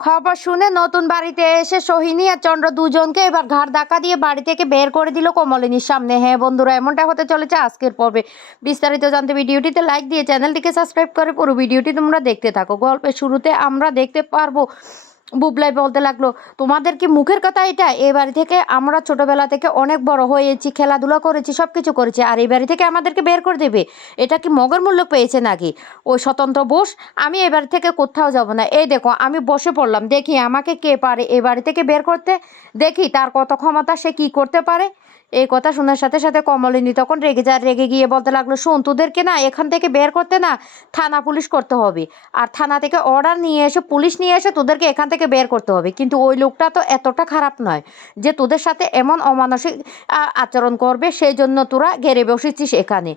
খবর শুনে নতুন বাড়িতে এসে সোহিনী আর চন্দ্র দুজনকে এবার ঘাড় ধাক্কা দিয়ে বাড়ি থেকে বের করে দিল কমলিনীর সামনে। হ্যাঁ বন্ধুরা, এমনটা হতে চলেছে আজকের পর্বে। বিস্তারিত জানতে ভিডিওটিতে লাইক দিয়ে চ্যানেলটিকে সাবস্ক্রাইব করে পুরো ভিডিওটি তোমরা দেখতে থাকো। গল্পের শুরুতে আমরা দেখতে পারব বুবলাই বলতে লাগল, তোমাদের কি মুখের কথা এটা? এই বাড়ি থেকে আমরা ছোটবেলা থেকে অনেক বড় হয়েছি, খেলাধুলা করেছি সব কিছু করেছি, আর এই বাড়ি থেকে আমাদেরকে বের করে দেবে। এটা কি মগের মূল্য পেয়েছে নাকি? ওই স্বতন্ত্র বোস, আমি এ বাড়ি থেকে কোথাও যাব না। এই দেখো, আমি বসে পড়লাম, দেখি আমাকে কে পারে এ বাড়ি থেকে বের করতে? দেখি তার কত ক্ষমতা, সে কি করতে পারে? এই কথা শোনার সাথে সাথে কমলিনী তখন রেগে যা রেগে গিয়ে বলতে লাগল, শোন, তোদেরকে না এখান থেকে বের করতে না থানা পুলিশ করতে হবে। আর থানা থেকে অর্ডার নিয়ে এসে, পুলিশ নিয়ে এসে তোদেরকে এখান থেকে বের করতে হবে। কিন্তু ওই লোকটা তো এতটা খারাপ নয় যে তোদের সাথে এমন অমানসিক আচরণ করবে সেই জন্য তোরা ঘেরে বসেছিস এখানে।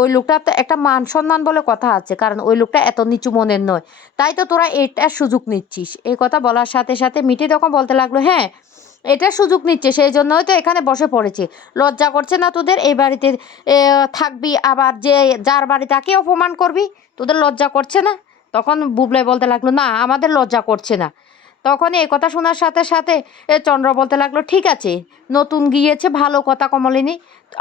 ওই লোকটা তো একটা মান সম্মান বলে কথা আছে, কারণ ওই লোকটা এত নিচু মনের নয়। তাই তো তোরা এটার সুযোগ নিচ্ছিস। এই কথা বলার সাথে সাথে মিটি তখন বলতে লাগল হ্যাঁ এটা সুযোগ নিচ্ছে সেই জন্যই তো এখানে বসে পড়েছে। লজ্জা করছে না তোদের? এই বাড়িতে থাকবি আবার যে, যার বাড়ি তাকে অপমান করবি? তোদের লজ্জা করছে না? তখন বুবলাই বলতে লাগল, না, আমাদের লজ্জা করছে না। তখন এই কথা শোনার সাথে সাথে চন্দ্র বলতে লাগল, ঠিক আছে, নতুন গিয়েছে, ভালো কথা কমলিনী।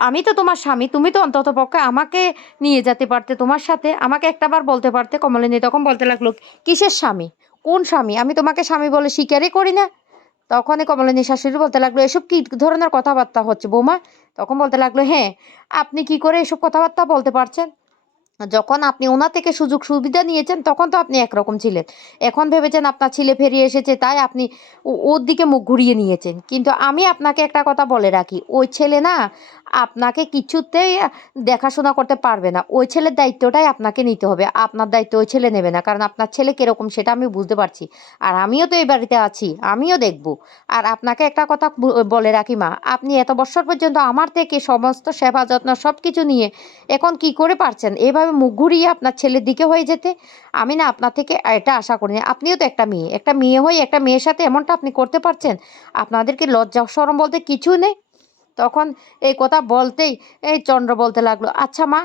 আমি তো তোমার স্বামী, তুমি তো অন্তত পক্ষে আমাকে নিয়ে যেতে পারতে তোমার সাথে। আমাকে একটাবার বলতে পারতে কমলিনী। তখন বলতে লাগল, কিসের স্বামী? কোন স্বামী? আমি তোমাকে স্বামী বলে স্বীকারই করি না। তখনই কমলিনী শাশুড়ি বলতে লাগল, এসব কি ধরনের কথাবার্তা হচ্ছে বৌমা? তখন বলতে লাগল হ্যাঁ আপনি কি করে এসব কথাবার্তা বলতে পারছেন? যখন আপনি ওনা থেকে সুযোগ সুবিধা নিয়েছেন, তখন তো আপনি একরকম ছিলেন। এখন ভেবেছেন আপনার ছেলে ফেরিয়ে এসেছে, তাই আপনি ওর দিকে মুখ ঘুরিয়ে নিয়েছেন। কিন্তু আমি আপনাকে একটা কথা বলে রাখি, ওই ছেলে না আপনাকে কিছুতেই দেখাশোনা করতে পারবে না। ওই ছেলের দায়িত্বটাই আপনাকে নিতে হবে। আপনার দায়িত্ব ওই ছেলে নেবে না, কারণ আপনার ছেলে কীরকম সেটা আমি বুঝতে পারছি। আর আমিও তো এই বাড়িতে আছি, আমিও দেখব। আর আপনাকে একটা কথা বলে রাখি মা, আপনি এত বছর পর্যন্ত আমার থেকে সমস্ত সেবা যত্ন সব কিছু নিয়ে এখন কি করে পারছেন? এভাবে মুখ ঘুরিয়ে আপনার ছেলের দিকে হয়ে যেতে? আমি না আপনার থেকে এটা আশা করিনি। আপনিও তো একটা মেয়ে। একটা মেয়ে হয়ে একটা মেয়ের সাথে এমনটা আপনি করতে পারছেন? আপনাদেরকে লজ্জা সরম বলতে কিছু নেই। তখন এই কথা বলতেই এই চন্দ্র বলতে লাগল আচ্ছা মা,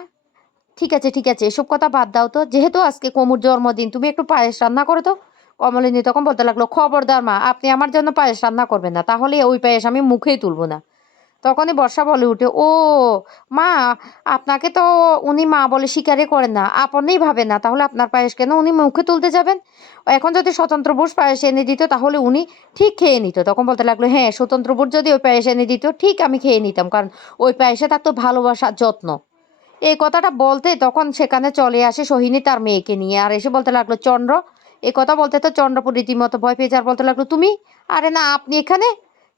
ঠিক আছে ঠিক আছে, এসব কথা বাদ দাও তো। যেহেতু আজকে কমুর জন্মদিন, তুমি একটু পায়েস রান্না করো তো। কমলিনী তখন বলতে লাগল, খবরদার মা, আপনি আমার জন্য পায়েস রান্না করবেন না, তাহলে ওই পায়েস আমি মুখেই তুলবো না। তখনই বর্ষা বলে উঠে, ও, মা, আপনাকে তো উনি মা বলে স্বীকারই করেন না। আপনিই ভাবে না, তাহলে আপনার পায়েস কেন উনি মুখে তুলতে যাবেন? এখন যদি স্বতন্ত্র বোস পায়েস এনে দিত, তাহলে উনি ঠিক খেয়ে নিত। তখন বলতে লাগল হ্যাঁ স্বতন্ত্র বোস যদি ওই পায়েস এনে দিত, ঠিক আমি খেয়ে নিতাম, কারণ ওই পায়েসে তার তো ভালোবাসা যত্ন। এই কথাটা বলতে তখন সেখানে চলে আসে সোহিনী তার মেয়েকে নিয়ে, আর এসে বলতে লাগল, চন্দ্র, এ কথা বলতে তো চন্দ্রপুর রীতিমতো ভয় পেয়ে আর বলতে লাগল, তুমি? আরে না, আপনি এখানে?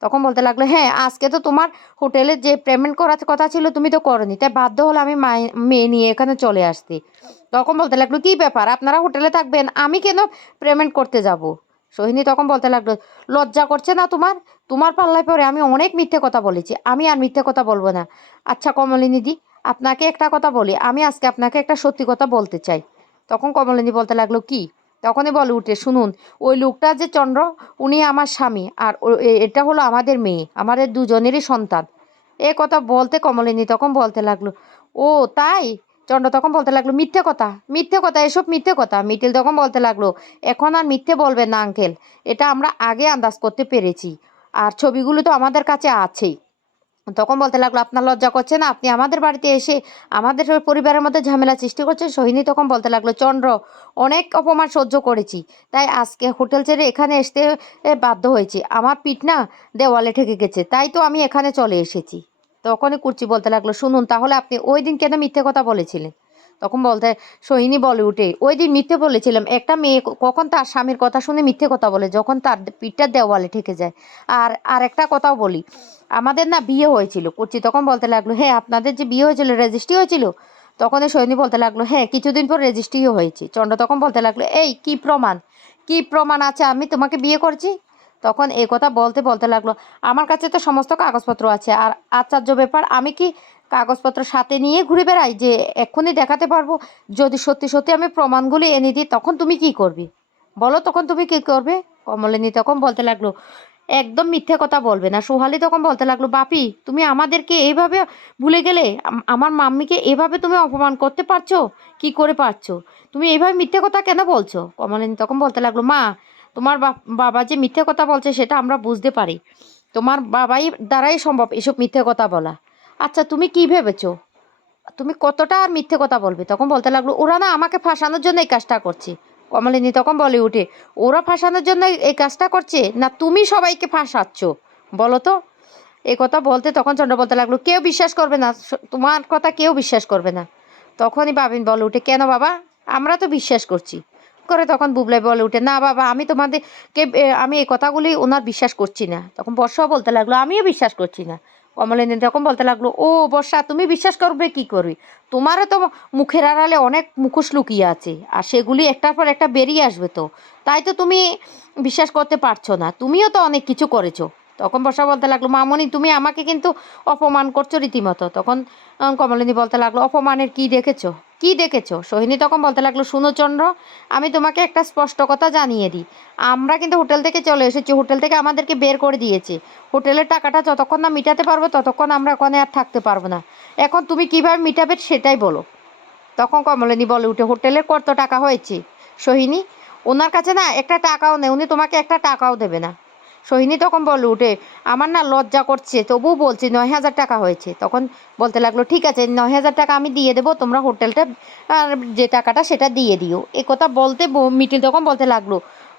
তখন বলতে লাগল হ্যাঁ আজকে তো তোমার হোটেলে যে পেমেন্ট করার কথা ছিল তুমি তো করনি, তাই বাধ্য হলে আমি মায়ে- নিয়ে এখানে চলে আসতে। তখন বলতে লাগল, কি ব্যাপার? আপনারা হোটেলে থাকবেন, আমি কেন পেমেন্ট করতে যাব? সোহিনী তখন বলতে লাগল, লজ্জা করছে না তোমার? তোমার পাল্লায় পরে আমি অনেক মিথ্যে কথা বলেছি, আমি আর মিথ্যে কথা বলব না। আচ্ছা কমলিনীদি আপনাকে একটা কথা বলি, আমি আজকে আপনাকে একটা সত্যি কথা বলতে চাই। তখন কমলিনী বলতে লাগল, কি? তখনই বলে, উঠে, শুনুন, ওই লোকটা যে চন্দ্র, উনি আমার স্বামী, আর এটা হলো আমাদের মেয়ে, আমাদের দুজনেরই সন্তান। এ কথা বলতে কমলিনী তখন বলতে লাগল, ও, তাই? চন্দ্র তখন বলতে লাগল, মিথ্যে কথা মিথ্যে কথা, এসব মিথ্যে কথা। মিটিল তখন বলতে লাগল, এখন আর মিথ্যে বলবে না, আঙ্কেল, এটা আমরা আগে আন্দাজ করতে পেরেছি, আর ছবিগুলো তো আমাদের কাছে আছেই। তখন বলতে লাগল, আপনার লজ্জা করছে না? আপনি আমাদের বাড়িতে এসে আমাদের পরিবারের মধ্যে ঝামেলা সৃষ্টি করছেন? সোহিনী তখন বলতে লাগল, চন্দ্র, অনেক অপমান সহ্য করেছি। তাই আজকে হোটেল ছেড়ে এখানে আসতে বাধ্য হয়েছি। আমার পিঠ না দেওয়ালে ঠেকে গেছে, তাই তো আমি এখানে চলে এসেছি। তখনই কুর্চি বলতে লাগল, শুনুন, তাহলে আপনি ওই দিন কেন মিথ্যে কথা বলেছিলেন? তখন বলতে, সোহিনী বলে উঠে ওই দিন মিথ্যে বলেছিলাম, একটা মেয়ে কখন তার স্বামীর কথা শুনে মিথ্যে কথা বলে, যখন তার পিঠটা দেওয়ালে ঠেকে যায়। আর আর একটা কথাও বলি, আমাদের না বিয়ে হয়েছিল কুর্চি তখন বলতে লাগল হ্যাঁ আপনাদের যে বিয়ে হয়েছিল, রেজিস্ট্রি হয়েছিল? তখন এই সৈনী বলতে লাগল হ্যাঁ কিছুদিন পর রেজিস্ট্রিও হয়েছে। চন্দ্র তখন বলতে লাগল, এই, কি প্রমাণ? কি প্রমাণ আছে? আমি তোমাকে বিয়ে করছি? তখন এই কথা বলতে বলতে লাগল, আমার কাছে তো সমস্ত কাগজপত্র আছে, আর আশ্চর্য ব্যাপার আমি কি কাগজপত্র সাথে নিয়ে ঘুরে বেড়াই যে এক্ষুনি দেখাতে পারব। যদি সত্যি সত্যি আমি প্রমাণগুলি এনে দিই, তখন তুমি কি করবে? বলো তখন তুমি কি করবে? কমলিনী তখন বলতে লাগল, একদম মিথ্যে কথা বলবে না। সোহালি তখন বলতে লাগল, বাপি, তুমি আমাদেরকে এইভাবে ভুলে গেলে আমার মাম্মিকে এভাবে তুমি অপমান করতে পারছ? কি করে পারছ? তুমি এইভাবে মিথ্যে কথা কেন বলছো? কমলিনী তখন বলতে লাগল, মা, তোমার বাবা যে মিথ্যে কথা বলছে, সেটা আমরা বুঝতে পারি। তোমার বাবাই দ্বারাই সম্ভব এসব মিথ্যে কথা বলা। আচ্ছা তুমি কি ভেবেছো? তুমি কতটা আর মিথ্যে কথা বলবে? তখন বলতে লাগল ওরা না আমাকে ফাঁসানোর জন্য এই কাজটা করছে। কমলিনী তখন বলে উঠে ওরা ফাঁসানোর জন্য এই কাজটা করছে? না তুমি সবাইকে ফাঁসাচ্ছ? বলো তো। এই কথা বলতে তখন চন্দ্র বলতে লাগল কেউ বিশ্বাস করবে না তোমার কথা কেউ বিশ্বাস করবে না। তখনই বাবিন বলে উঠে কেন বাবা? আমরা তো বিশ্বাস করছি। করে তখন বুবলাই বলে উঠে না বাবা আমি তোমাদেরকে এ, আমি এই কথাগুলি ওনার বিশ্বাস করছি না। তখন বর্ষাও বলতে লাগল আমিও বিশ্বাস করছি না। কমলিনী তখন বলতে লাগল, ও বর্ষা, তুমি বিশ্বাস করবে কি করবে তোমারও তো মুখের আড়ালে অনেক মুখোশ লুকিয়ে আছে, আর সেগুলি একটার পর একটা বেরিয়ে আসবে তো। তাই তো তুমি বিশ্বাস করতে পারছ না, তুমিও তো অনেক কিছু করেছ। তখন বর্ষা বলতে লাগল, মামনি, তুমি আমাকে কিন্তু অপমান করছ রীতিমতো। তখন কমলিনী বলতে লাগল, অপমানের কি দেখেছ? কি দেখেছ? সোহিনী তখন বলতে লাগল, শুনো চন্দ্র, আমি তোমাকে একটা স্পষ্ট কথা জানিয়ে দিই। আমরা কিন্তু হোটেল থেকে চলে এসেছি। হোটেল থেকে আমাদেরকে বের করে দিয়েছে। হোটেলের টাকাটা যতক্ষণ না মিটাতে পারব, ততক্ষণ আমরা ওখানে আর থাকতে পারব না। এখন তুমি কীভাবে মিটাবে সেটাই বলো। তখন কমলিনী বলে, উঠে হোটেলের কত টাকা হয়েছে। সোহিনী, ওনার কাছে না একটা টাকাও নেই। উনি তোমাকে একটা টাকাও দেবে না। সোহিনী তখন বলে, উঠে, আমার না লজ্জা করছে, তবুও বলছি নয় হাজার টাকা হয়েছে। তখন বলতে লাগল, ঠিক আছে, নয় হাজার টাকা আমি দিয়ে দেবো, তোমরা হোটেলটা যে টাকাটা সেটা দিয়ে দিও। এ কথা বলতে মিটিল তখন বলতে লাগল,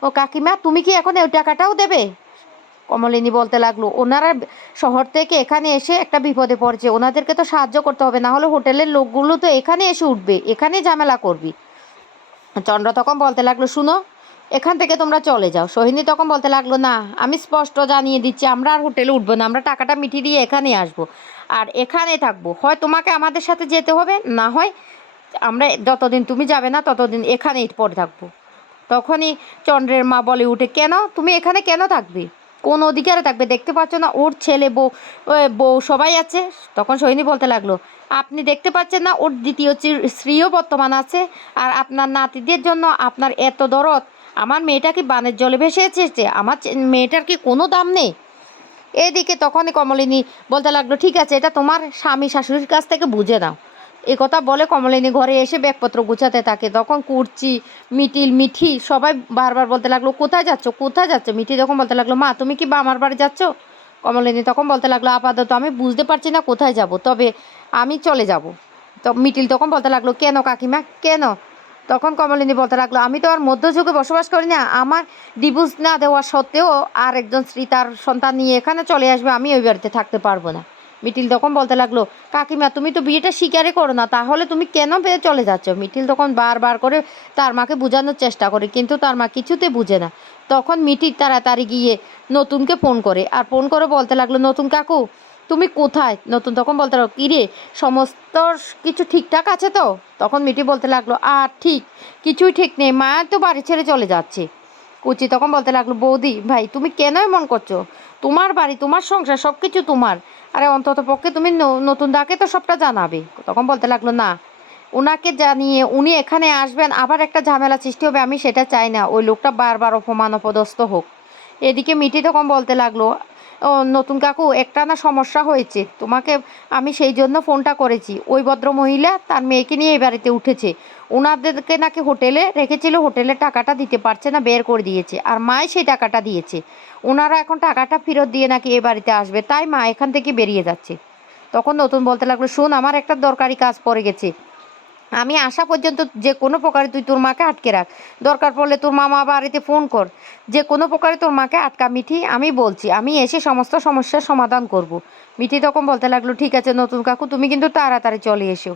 ও কাকিমা, তুমি কি এখন ওই টাকাটাও দেবে? কমলিনী বলতে লাগল, ওনারা শহর থেকে এখানে এসে একটা বিপদে পড়ছে, ওনাদেরকে তো সাহায্য করতে হবে না হলে হোটেলের লোকগুলো তো এখানে এসে উঠবে এখানে ঝামেলা করবি। চন্দ্র তখন বলতে লাগল, শুনো এখান থেকে তোমরা চলে যাও। সোহিনী তখন বলতে লাগল, না, আমি স্পষ্ট জানিয়ে দিচ্ছি, আমরা আর হোটেলে উঠবো না, আমরা টাকাটা মিটিয়ে দিয়ে এখানে আসব। আর এখানে থাকব। হয় তোমাকে আমাদের সাথে যেতে হবে, না হয় আমরা যতদিন তুমি যাবে না, ততদিন এখানেই পড়ে থাকব। তখনই চন্দ্রের মা বলে উঠে, কেন? তুমি এখানে কেন থাকবে? কোন অধিকারে থাকবে? দেখতে পাচ্ছ না, ওর ছেলে বউ বউ সবাই আছে। তখন সৈনী বলতে লাগল, আপনি দেখতে পাচ্ছেন না, ওর দ্বিতীয় স্ত্রীও বর্তমান আছে, আর আপনার নাতিদের জন্য আপনার এত দরদ। আমার মেয়েটা কি বানের জলে ভেসে এসেছে। আমার মেয়েটার কি কোনো দাম নেই? এদিকে তখনই কমলিনী বলতে লাগল, ঠিক আছে, এটা তোমার স্বামী শাশুড়ির কাছ থেকে বুঝে নাও। এ কথা বলে কমলিনী ঘরে এসে ব্যাগপত্র গুছাতে থাকে। তখন কুর্চি, মিটিল, মিঠি সবাই বারবার বলতে লাগল, কোথায় যাচ্ছ? কোথায় যাচ্ছ? মিঠি তখন বলতে লাগল, মা, তুমি কি আমার বাড়ি যাচ্ছ? কমলিনী তখন বলতে লাগল, আপাতত আমি বুঝতে পারছি না কোথায় যাব, তবে আমি চলে যাব। তো মিটিল তখন বলতে লাগল, কেন কাকিমা? কেন? তখন কমলিনী বলতে লাগল, আমি তো আর মধ্যযুগে বসবাস করি না। আমার ডিভোর্স না দেওয়া সত্ত্বেও আর একজন স্ত্রী তার সন্তান নিয়ে এখানে চলে আসবে, আমি ওই বাড়িতে থাকতে পারব না। মিটিল তখন বলতে লাগল, কাকিমা, তুমি তো বিয়েটা স্বীকারই করো না, তাহলে তুমি কেন পেয়ে চলে যাচ্ছ? মিটিল তখন বারবার করে তার মাকে বোঝানোর চেষ্টা করে, কিন্তু তার মা কিছুতে বুঝে না। তখন মিটি তাড়াতাড়ি গিয়ে নতুনকে ফোন করে, আর ফোন করে বলতে লাগল, নতুন কাকু তুমি কোথায়? নতুন তখন বলতে লাগল, কিরে সমস্ত কিছু ঠিকঠাক আছে তো? তখন মিটি বলতে লাগল আর ঠিক, কিছুই ঠিক নেই, মা তো বাড়ি ছেড়ে চলে যাচ্ছে। কুচি তখন বলতে লাগল, বৌদি, ভাই, তুমি কেন এমন করছ? তোমার বাড়ি, তোমার সংসার সব কিছু তোমার। আরে, অন্তত পক্ষে তুমি নতুন দাকে তো সবটা জানাবে। তখন বলতে লাগল, না ওনাকে জানিয়ে উনি এখানে আসবেন, আবার একটা ঝামেলা সৃষ্টি হবে, আমি সেটা চাই না। ওই লোকটা বারবার অপমান, অপদস্থ হোক। এদিকে মিটি তখন বলতে লাগল নতুন কাকু, একটা না সমস্যা হয়েছে। তোমাকে আমি সেই জন্য ফোনটা করেছি। ওই ভদ্র মহিলা তার মেয়েকে নিয়ে এই বাড়িতে উঠেছে। ওনাদেরকে নাকি হোটেলে রেখেছিল হোটেলের টাকাটা দিতে পারছে না, বের করে দিয়েছে। আর মাই সেই টাকাটা দিয়েছে। ওনারা এখন টাকাটা ফেরত দিয়ে নাকি এ বাড়িতে আসবে, তাই মা এখান থেকে বেরিয়ে যাচ্ছে। তখন নতুন বলতে লাগল, শোন, আমার একটা দরকারি কাজ পড়ে গেছে। আমি আসা পর্যন্ত যে কোনো প্রকারে তুই তোর মাকে আটকে রাখ। দরকার পড়লে তোর মামা বাড়িতে ফোন কর। যে কোনো প্রকারে তোর মাকে আটকা, মিঠি, আমি বলছি, আমি এসে সমস্ত সমস্যার সমাধান করব। মিঠি তখন বলতে লাগল, ঠিক আছে নতুন কাকু, তুমি কিন্তু তাড়াতাড়ি চলে এসো।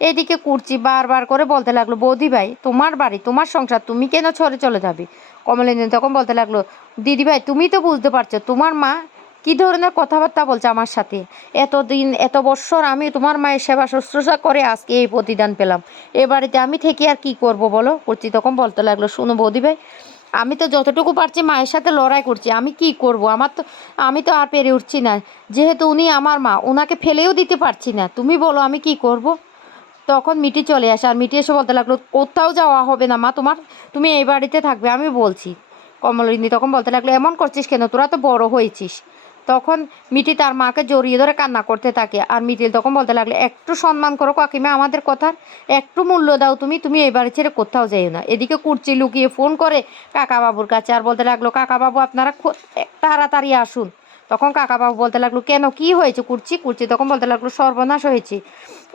এদিকে কুর্চি বারবার করে বলতে লাগল, বৌদি ভাই, তোমার বাড়ি, তোমার সংসার, তুমি কেন ছড়ে চলে যাবে? কমলেন্দু তখন বলতে লাগল, দিদি ভাই, তুমি তো বুঝতে পারছ, তোমার মা কি ধরনের কথাবার্তা বলছে আমার সাথে? এতদিন, এত বৎসর আমি তোমার মায়ের সেবা শুশ্রূষা করে আজকে এই প্রতিদান পেলাম। এ বাড়িতে আমি থেকে আর কি করব বলো? কুর্চি তখন বলতে লাগল, শুনো বৌদি ভাই, আমি তো যতটুকু পারছি মায়ের সাথে লড়াই করছি, আমি কি করব? আমার তো, আমি তো আর পেরে উঠছি না। যেহেতু উনি আমার মা ওনাকে ফেলেও দিতে পারছি না। তুমি বলো, আমি কি করব? তখন মিটি চলে আসে আর মিটি এসে বলতে লাগল, কোথাও যাওয়া হবে না মা তোমার, তুমি এই বাড়িতে থাকবে, আমি বলছি। কমলিনী তখন বলতে লাগল, এমন করছিস কেন? তোরা তো বড় হয়েছিস। তখন মিটি তার মাকে জড়িয়ে ধরে কান্না করতে থাকে। আর মিটিল তখন বলতে লাগল, একটু সম্মান করো কাকিমা, আমাদের কথার একটু মূল্য দাও তুমি তুমি এবারে ছেড়ে কোথাও যাইও না। এদিকে কুর্চি লুকিয়ে ফোন করে কাকা বাবুর কাছে আর বলতে লাগল কাকা বাবু আপনারা তাড়াতাড়ি আসুন। তখন কাকাবাবু বলতে লাগল, কেন? কি হয়েছে? কুর্চি কুর্চি? তখন বলতে লাগল, সর্বনাশ হয়েছে।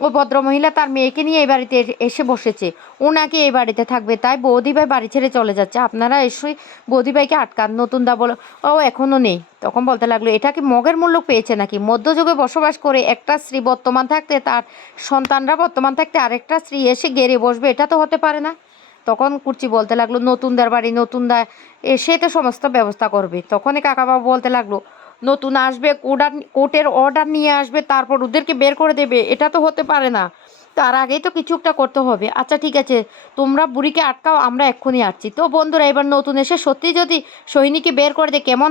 ও ভদ্রমহিলা তার মেয়েকে নিয়ে এই বাড়িতে এসে বসেছে। ও নাকি এই বাড়িতে থাকবে। তাই বৌদি ভাই বাড়ি ছেড়ে চলে যাচ্ছে। আপনারা এসে বৌদি ভাইকে আটকান, নতুন দা বলো, ও এখনও নেই। তখন বলতে লাগল, এটা কি মগের মূল্য পেয়েছে নাকি? মধ্যযুগে বসবাস করে একটা স্ত্রী বর্তমান থাকতে, তার সন্তানরা বর্তমান থাকতে আরেকটা স্ত্রী এসে গেড়ে বসবে। এটা তো হতে পারে না। তখন কুর্চি বলতে লাগল নতুনদার বাড়ি নতুনদা এসে তো সমস্ত ব্যবস্থা করবে। তখনই কাকাবাবু বলতে লাগল নতুন আসবে, কোডার কোর্টের অর্ডার নিয়ে আসবে, তারপর ওদেরকে বের করে দেবে, এটা তো হতে পারে না তার আগেই তো কিছু একটা করতে হবে আচ্ছা ঠিক আছে, তোমরা বুড়িকে আটকাও, আমরা এক্ষুনি আসছি তো বন্ধুরা, এবার নতুন এসে সত্যি যদি সৈনিকে বের করে দেয়, কেমন?